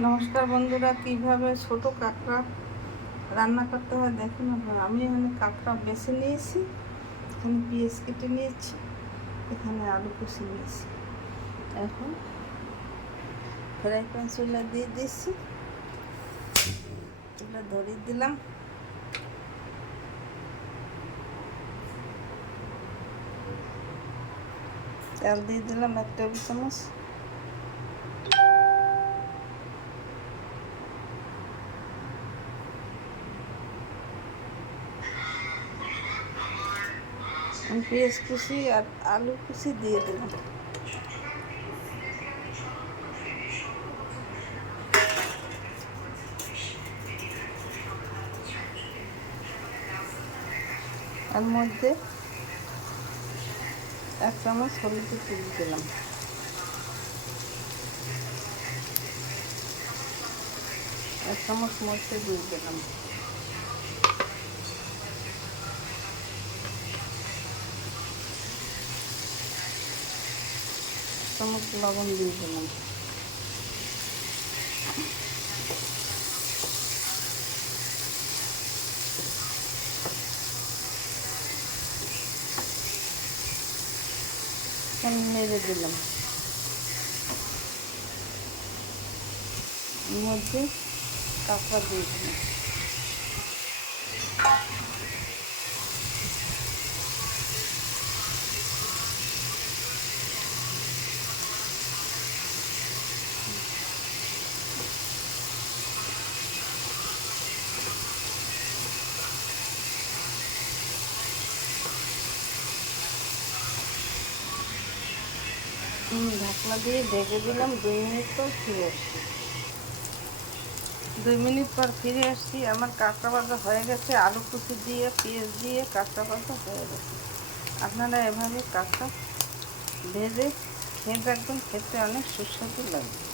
নমস্কার বন্ধুরা, কিভাবে ছোট কাঁকড়া রান্না করতে হয় দেখুন আপনারা। আমি এখানে কাঁকড়া বেছে নিয়েছি, এখানে পেঁয়াজ কেটে নিয়েছি, এখানে আলু কষে নিয়েছি। এখন ফ্রাই প্যান চুলা দিয়ে দিচ্ছি, চুলা ধরিয়ে দিলাম। তেল দিয়ে দিলাম 1 টেবিল চামচ। পেঁয়াজ কুচি আর আলু কুচি দিয়ে দিলাম। এর মধ্যে 1 চামচ হলুদের গুঁড়ো দিলাম, 1 চামচ মরিচের গুঁড়ো দিলাম, 1 চামচ লবণ দিয়ে দিলাম। নেড়ে দিলাম। এর মধ্যে কাঁকড়া দিয়ে দিলাম। ঢাকনা দিয়ে ঢেকে দিলাম। 2 মিনিট পর ফিরে আসছি। 2 মিনিট পর ফিরে আসছি। আমার কাঁকড়া ভাজা হয়ে গেছে, আলু কুচি দিয়ে পেঁয়াজ দিয়ে কাঁকড়া ভাজা হয়ে গেছে। আপনারা এভাবে কাঁকড়া ভেজে খেয়ে দেখবেন, খেতে অনেক সুস্বাদু লাগবে।